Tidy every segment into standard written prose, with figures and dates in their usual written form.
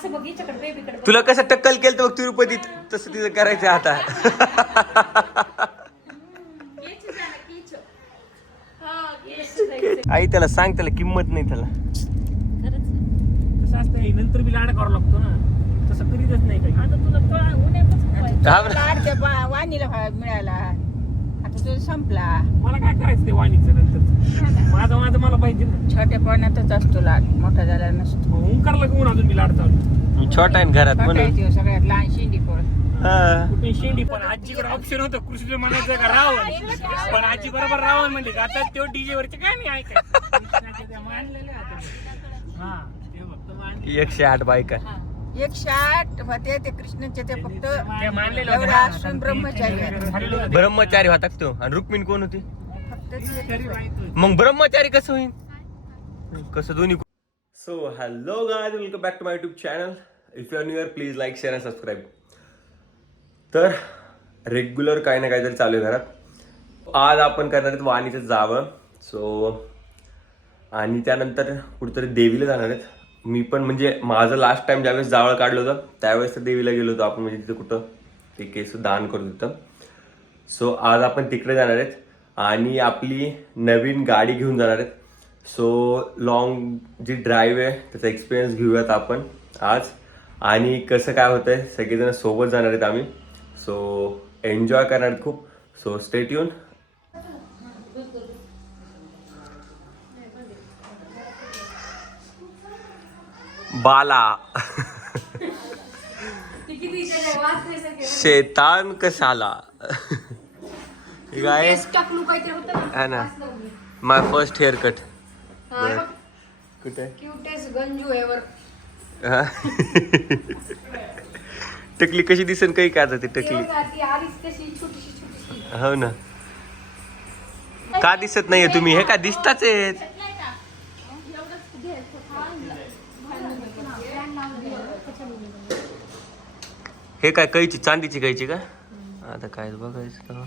असं बघ हिच्याकडे बेबीकडे बघ. तुला कसं टक्कल केलं तर बघ तिरुपतीत तसं तिचं करायचं आता. केच झालं, केच. हा, केच जायचं. आई त्याला सांग, त्याला किंमत नाही त्याला. खरंच. कसं असतं नंतर बी लाड करावं लागतो ना, तसं करीतच नाही काही. आता तुला उन्हापासून व्हायचं. हा ना. लाडच्या वाणीला मिळाला, आता तो संपला. मला काय करायचं ते वाणीचं नंतर. माझं मला पाहिजे ना. छोट्या पाण्यातच असतो लाड, मोठा झाला नसतो. ओंकारला घेऊन अजून मी लाड चालू. छोटा आहे ना घरात छोटा म्हणून. आहे तो सगळ्यात लहान शेंडी पोळ. हा. कुठे शेंडी पण आजीकडे ऑप्शन होतं कृष्ण म्हणायचं का रावण, पण आजी बरोबर रावण म्हणली का आता तो डीजे वरचे काय नाही ऐकायचं. कृष्णाचे त्या मानलेले आता. हा ते फक्त मानले. 108 बायका. 108 होते ते कृष्णाचे, ते फक्त ते मानलेले एवढा होते. असून ब्रह्मचारी आहेत. ब्रह्मचारी होता का तो? आणि रुक्मिणी कोण होती? फक्त ते मग ब्रह्मचारी कसं होईल? कसं दोन्ही? So hello guys, welcome back to my YouTube channel. If you are new please like share and subscribe. तर रेग्युलर काही ना काहीतरी चालू आहे घरात. आज आपण करणार आहेत वाणीचं जावं. सो आणि त्यानंतर कुठेतरी देवीला जाणार आहेत. मी पण म्हणजे माझं लास्ट टाइम ज्यावेळेस जावळ काढलं होतं त्यावेळेस तर देवीला गेलो होतो आपण, म्हणजे तिथं कुठं ते केस दान करत होतं. सो आज आपण तिकडे जाणार आहेत आणि आपली नवीन गाडी घेऊन जाणार आहेत. सो लॉंग जी ड्राईव्ह आहे त्याचा एक्सपिरियन्स घेऊयात आपण आज, आणि कसं काय होतंय, सगळेजण सोबत जाणार आहेत आम्ही. सो एन्जॉय करणार आहेत खूप. So stay tune. बाला शैतान कसाला. काय टाकलू काहीतरी होतं है ना. माय फर्स्ट हेअर कट. कुठे क्यूटेस्ट गंजू एवर. टकली कशी दिसन काही का ती टकली. आलीच कशी छोटीशी छोटीशी. हो ना. का दिसत नाहीये तुम्ही? हे का दिसताच आहेत. हे काय कैची, चांदीची कैची का? आता काय बघायचं.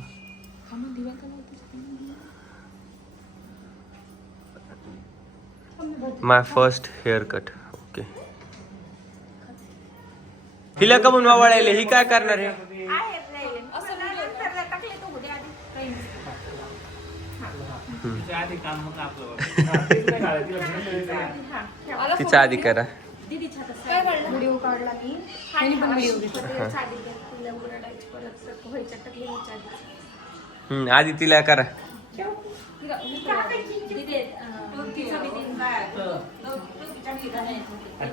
माय फर्स्ट हेअर कट. ओके. हिला का म्हणून वावळायले? ही काय करणार आहे? तिचा आधी करा. व्हिडिओ काढला मी. आणि पण व्हिडिओ घेतला. आधी तिला करा.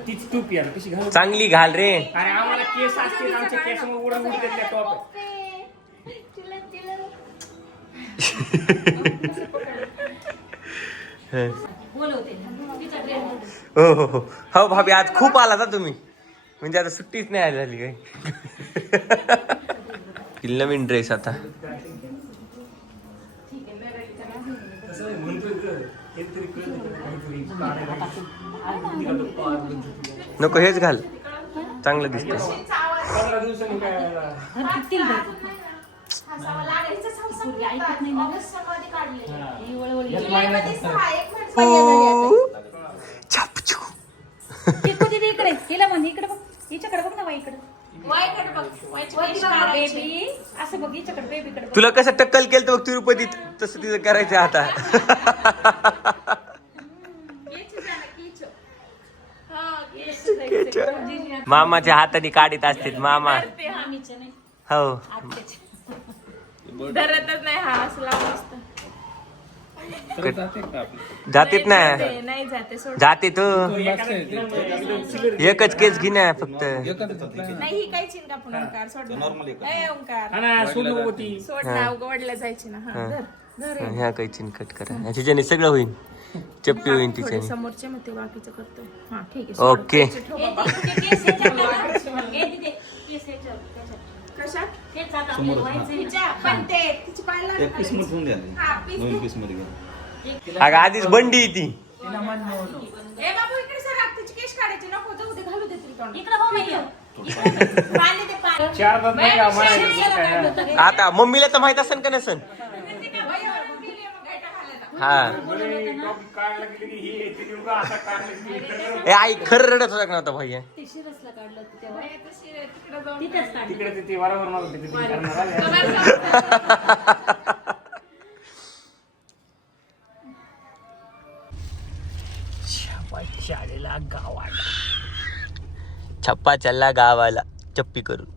तीच टूप यार कशी घालू. चांगली घाल रे. अरे आम्हाला केस असते, आमच्या केस उडून उडून त्या टॉप. हो हो हो हो भाभी, आज खूप आला ना तुम्ही, म्हणजे आता सुट्टीच नाही आली झाली काही. नवीन ड्रेस आता. नको हेच घाल, चांगलं दिसत. 15 दिवसांनी काय इकडे हिला म्हण, इकडे बघ, हिच्याकडे बघ ना बाईकडे. बेबी असं बघ हिच्याकडे बेबीकडे. तुला कसं टक्कल केलं तर बघ तिरुपतीत तसं तिचं करायचं आता. मामाच्या हाताने काढीत असते मामा. हो धरतच नाही हा, असं लावून असतं. जातीत ना, नाही जाते सोड. जाते तू. एकच केस घे ना फक्त. नाही ही काही चिंता पण ओंकार सोड ना. ओंकार सोडू होती. सोड ना, उघडल्या जायची ना. हा धर धर. ह्या काही चिनकट करा, ह्याच्याने सगळं होईल. चप्पी होईल थोडे तिच्याने. समोरचे मग ते बाकीचं करतो. हा ठीक आहे. ओके. अगं आधीच बंडी ती. आता मम्मीला तर माहित असेल का नसन. हा टॉपिक काढला की लगे हे ते नेमकं असा काढलं की ए आई खरं रडत होता का नव्हता भाई तिकडे ते बरोबर नव्हतं ते करणार आले. शाळेला गावाला छप्पा चालला गावाला चप्पी करून.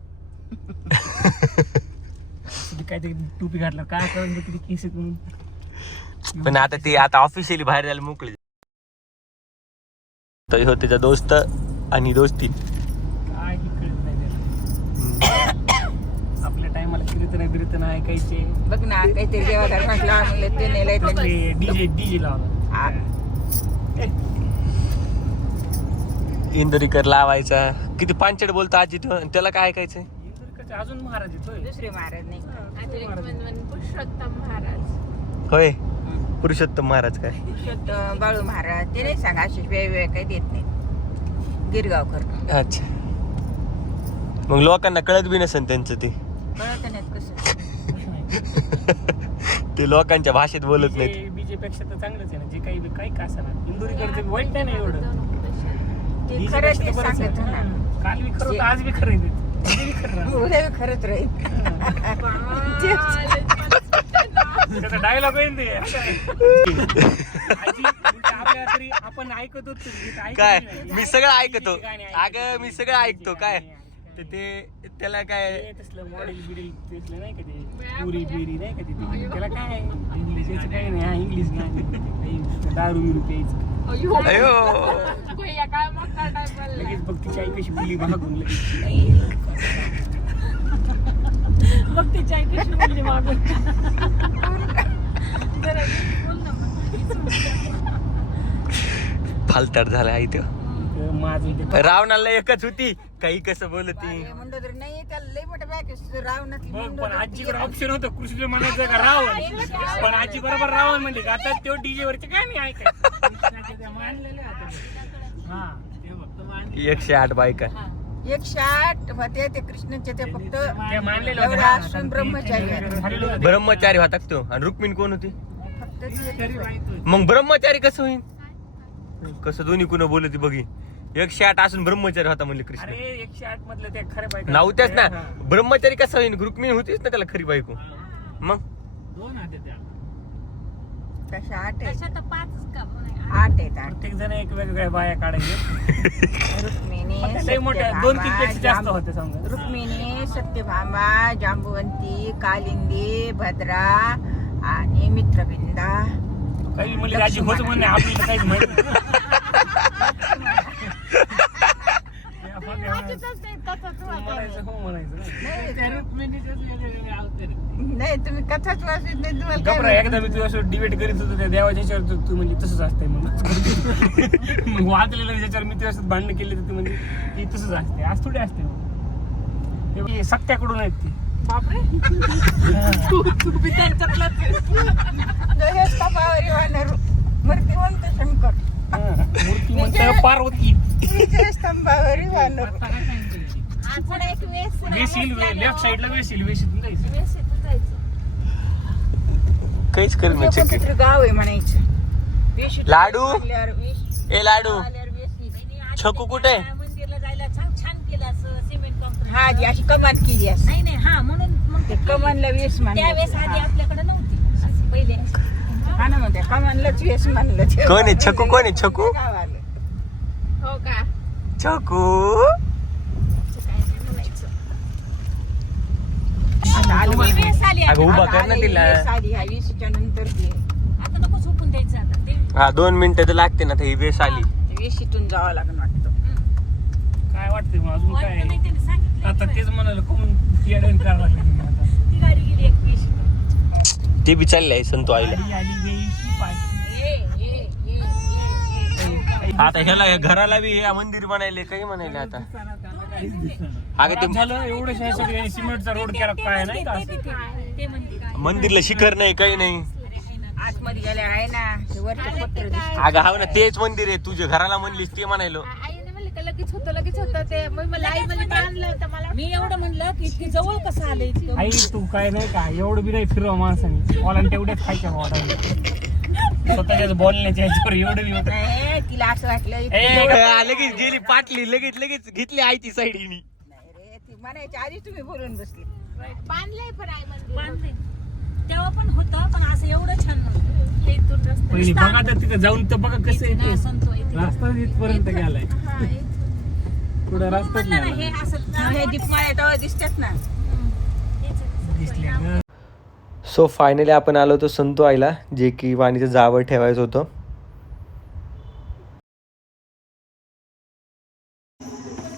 काहीतरी टोपी घातलं काय करून किती केस करून. पण आता ते आता ऑफिशियली बाहेर जायला मोकळे. तो हो त्याचा दोस्त आणि दोस्ती. काय की कळत नाही त्याला. आपल्या टायमाला कीर्तन ऐकायचे. बघ ना काहीतरी देवा धर्मात लावलं ते नेलंय डीजे लावला. इंदोरीकर लावायचा. किती पांचट बोलतो आजी तो. त्याला काय ऐकायचंय. इंदोरीकरचे अजून महाराज येतोय. दुसरे महाराज नाही पुरुषोत्तम महाराज. होय पुरुषोत्तम महाराज काय. पुरुषोत्तम बाळू महाराज ते नाही सांगा असे वेगवेगळे काही देत नाही. गिरगावकर अच्छा मग लोकांना कळत बी नसेल त्यांचं ते. कळत नाहीत कसं. ते लोकांच्या भाषेत बोलत नाहीत. बीजे पेक्षा तर चांगलंच आहे ना. जे काही काही का असणार इंदोरीकरचं वाईट नाही ना एवढं. ते खरं ते सांगत ना. काल बी खरं होतं, आज बी खरं आहे. उद्या बी खरं राहणार. उद्या बी खरंच राहील. त्याचा डायलॉग आहे ना ते. आजी, आपल्या तरी आपण ऐकत होतो काय मी सगळं ऐकतो. अगं मी सगळं ऐकतो काय ते त्याला काय तसलं मॉडेल बिडेल तसलं नाही का ते पुरी बिरी नाही का ते. त्याला काय इंग्लिश काही नाही. इंग्लिश नाही दारू बिरू प्यायचं. अयो लगेच बघ तिची आई कशी बोलली मागून. बघ तिची आई कशी बोलली मागून. फालतर झाला आई तो. माझं ते रावणाला एकच होती काही कसं बोलती. म्हणलं तर नाही त्याला लई मोठं बॅग रावणातली बघ पण आजीकडे ऑप्शन होतं कृष्ण म्हणायचं का रावण. पण आजी बरोबर रावण म्हणली का आता तो डीजे वरचे काय नाही ऐकाय मानलेले हा ते फक्त मानले 108 बायका. 108 होते ते कृष्णाचे ते फक्त ते मानलेलं एवढा असून ब्रह्मचारी आहेत. ब्रह्मचारी होता तो. आणि रुक्मिणी कोण होती. फक्त ते मग ब्रह्मचारी कसं होईल. कसं दोन्ही कुणा बोलती बघी. 108 असून ब्रह्मचारी होता म्हणले कृष्ण. अरे 108 मधलं ते खरे बायको नव्हत्याच ना. ब्रह्मचारी कसं होईल. रुक्मिणी होतीच ना त्याला खरी बायको. मग दोन हात त्या कशा 8 आहेत. तशा तर 5 का 8 आहेत 8. प्रत्येक जण एक वेगवेगळ्या बाया काढायचे. रुक्मिणी लय मोठ्या 2-3 पेक्षा जास्त होते समजा. रुक्मिणी सत्यभामा जांबुवंती कालिंदी भद्रा आणि मित्रबिंदा. काही म्हणले आजी होच म्हणणे आपल्याला काहीच माहित नाही तुम्ही कथाच वाचत नाही तुम्हाला काय गप्रा एकदा मी तुझ्या डिबेट करीत होतो त्या देवाच्या ह्याच्यावर तू म्हणजे तसंच असतंय मग वाचलेलं त्याच्यावर मी तुझ्यासोबत भांडणं केली तर ती म्हणजे ती तसंच असते. आज थोडी असते सत्याकडून आहेत ती. बापरे तू बी त्यांच्यातलाच मूर्तिवंत शंकर मूर्ती म्हणतं पार्वती. स्तंभावरी वानर. वेशील लेफ्ट साईडला वेशील वेशीतून जायचं. काहीच करू नये. कोणतं तरी गाव आहे म्हणायचं. वेशीतून लाडू आल्यावर वेशी- ए लाडू आल्यावर वेशी. छकू कुठे. मंदिरला जायला छान केलं असं सिमेंट कॉन्क्रीट. हा जी अशी कमान केली असं. नाही नाही हा म्हणून मग ते कमानला वेस त्यावेळेस आधी आपल्याकडे नव्हती असं पहिले. हा ना म्हणते कमानलाच वेस मानलं ते. कोण आहे छकू. कोण आहे छकू. गावाला. हो का छकू आता आलं ती वेस आली अगं आता. उभा कर ना तिला. वेस आली ह्या वेशीच्या नंतर ती आता नको झोपून द्यायचं आता ते. हा 2 मिनिटं तर लागते ना. ही वेस आली. वेशीतून जावं लागेल वाटतं. काय वाटतंय मग अजून काय वाटतं नाही त्याने सांगितलं. आता तेच म्हणाल कोण येडण करायला लागले तुम्ही आता. ती गाडी गेली एक पेशी. ते बी चालले आहे संतो आईला. गाडी आली गेली पाहिजे. आता ह्याला या घराला बी हे मंदिर बनायले काही म्हणायले आता. अगं ते झालं एवढं सगळे सिमेंटचा रोड केला काय नाही का असं? ते म्हणते काय मंदिरला शिखर नाही काही नाही. आतमध्ये गेल्या आहे ना ते वरचं पत्र दिसतं. अगं हाव ना तेच मंदिर आहे. तुझ्या घराला म्हणलीस ते म्हणायलो. आईने म्हणले का लगेच होतं ते मग मला आई म्हणजे आणलं होतं मला. मी एवढं म्हणलं की इतकी जवळ कसं आलं इतकं. आई तू काय नाही का एवढं बी नाही फिरवा माणसाने मला तेवढ्याच खायच्या वाटायला. स्वतःच्याच बोलण्याच्या ह्याच्यावर एवढं बी होतं. नाही, तिला असं वाटलं लगेच गेली पाटली लगेच घेतली आई ती साईडनी. नाही रे, ती म्हणायच्या आधी तुम्ही बोलून बसली. बांधलंय पण आई मंदिर बांधले तेव्हा पण होतं पण असं एवढं छान नव्हतं. हे इथून रस्ता पहिली बघा तर तिथं जाऊन तर बघा कसं आहे ते. संतो इथे. रस्ता इथपर्यंत गेलाय हा, इथून. पुढे रस्ताच म्हणलं ना, नाही हे असं हे दीपमाळ्या तेव्हा दिसतात ना. दिसले ना. सो फायनली आपण आलो होतो संतू आईला, जे की वाणीचं जावं ठेवायचं होतं.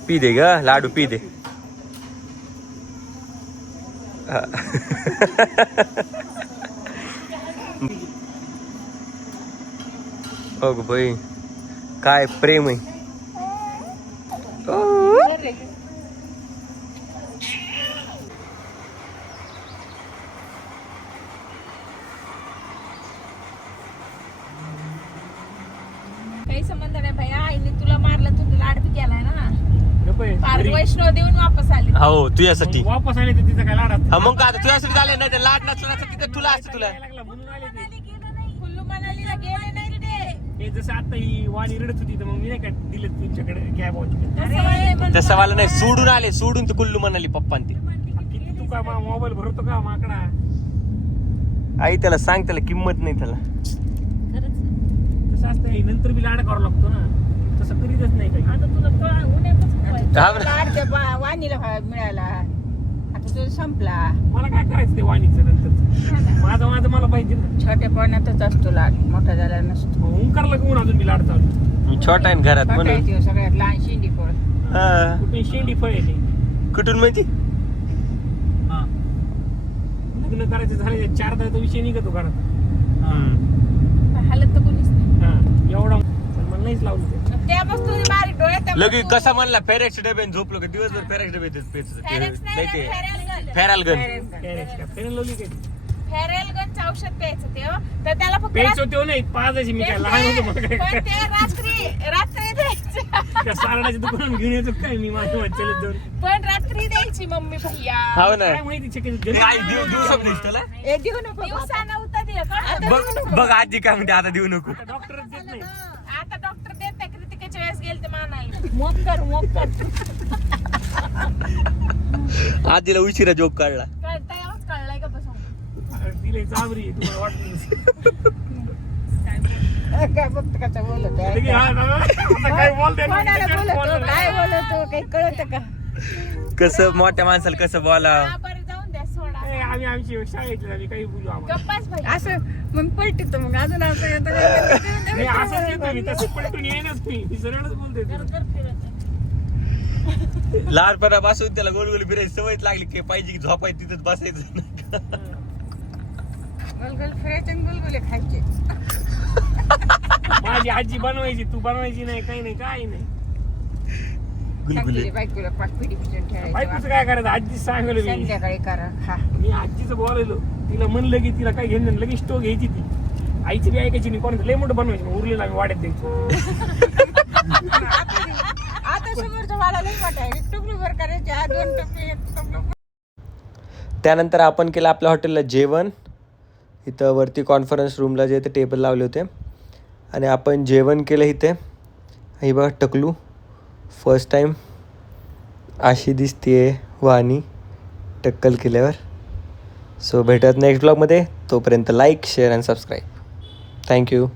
पी दे ग लाडू पी दे. हो ग बाई काय प्रेम आहे. काही संबंध नाही भैया, आईने तुला मारलं, तू लाड बी केलाय ना. नको आहे. पार घरी वैष्णव देऊन वापस आले. हो तुझ्यासाठी. वापस आले तर तिचं काय लाड असतं. हा मग काय आता तुझ्यासाठी झाले नाही तर लाड नसलं तिथं तुला असतं तुला. यायला लागला म्हणून आले ते. कुल्लू मनालीला गेले नाही ते. हे जसं आता ही वाणी रडत होती तर मग मी नाही का दिलं तुमच्याकडे कॅब होती. तसं मला नाही, सोडून आले, सोडून तर कुल्लू म्हणाली पप्पा ते. किती तू का मोबाईल भरतो का माकडा. आई त्याला सांग, त्याला किंमत नाही त्याला. तसं असतं हे, नंतर बी लाड करावं लागतो ना. तसं करीतच नाही काही. आता तुला उन्हापासून हा ना. लाड त्या वाणीला मिळाला, आता तो संपला. मला काय करायचं ते वाणीचं नंतर. माझं मला पाहिजे ना. छोट्यापणातच असतो लाड, मोठा झाला नसतो. मग ओंकारला घेऊन अजून मी लाड चालू. मी छोटा आहे ना घरात छोटा म्हणून. आहे तो सगळ्यात लहान शेंडी फळ. हा. कुठे शेंडी फळ आहे ते. कुठून माहिती. लग्न करायचं झाले 4 तारखेचा विषय निघतो घरात. हालत तर कोणीच नाही. हा एवढा पण मला नाहीच लावलं ते. त्या बसतो बारीक डोळ्यात. लगे कसा म्हणला फेरेक्स डबे झोपलो का दिवसभर फेरेक्स डबे नाही ते फेराल गन. कॅरेज का फेरन लावली काय ती? फेरेल गंज औषध प्यायचं ते हो. तर त्याला फक्त प्यायचं तेव्हा नाही पाजायची मी काय लहान होतो मला काय पण ते रात्री द्यायचं. त्या सारडाच्या दुकानात घेऊन येतो काय मी माझ्या चलत जाऊन. पण रात्री द्यायची मम्मी भैया. हो ना. काय माहिती चिकन हे आई दिवसात नाही त्याला. ए देऊ नको दिवसा नव्हता दिला का? बघ आजी काय म्हणते, आता देऊ नको. डॉक्टरच देत नाही. आता डॉक्टर देत नाही. कृतिकेच्या वेळेस गेल ते मानाई मोकर आजीला उशिरा जोक काढला. कळता यावंच कळलाय का बसून. दिले चाबरी तुम्हाला वाटलं काय बघतो कसं बोलत आहे. लगे हा ना, आता काय बोलते ना, कोणाला त्याच्यावर बोलतो, बोलणार. काय बोलतो, काही कळत का? कसं मोठ्या माणसाला कसं बोला. हा, बरं जाऊन द्या सोडा. ए, आम्ही आमची शाळेतले आम्ही काही बोलू आम्हाला. गप्पाच भैया. असं मग पलटितो, मग अजून असं येतं. नाही, असंच येतो मी तसं पलटून येईनच मी सरळच बोलते तुला. लहानपणापासून त्याला गोल गोल फिरायची सवयच लागली की पाहिजे की झोपायचं तिथंच बसायचं. गोलगोल फिरायचे आणि गुलगुले खायचे. माझी आजी बनवायची तू बनवायची नाही काही नाही काही नाही. सांगितले बायकोला 5 पिढी पिचून बायकोचं ठेवायचं. काय करायचं आजी सांगलं मी. संध्याकाळी करा खा. मी आजीचं बोलायलो तिला म्हणलं की तिला काय घेणं लगेच स्टो घ्यायची ती. आईची बी ऐकायची नाही कोणाचं लय मोठं बनवायची मग उरलेलं आम्ही वाड्यात द्यायचो. आता समोरच्या वाढायला वाटाय टुकडी भर करायचे, 2 टोपली 1 टोपली. त्यानंतर आपण केलं आपल्या हॉटेलला जेवण. इथं वरती कॉन्फरन्स रूमला जे ते टेबल लावले होते आणि आपण जेवण केलं इथे. ही बघा टकलू फर्स्ट टाईम अशी दिसते वाणी टक्कल केल्यावर. सो भेटत नेक्स्ट ब्लॉगमध्ये. तोपर्यंत like share and subscribe. Thank you.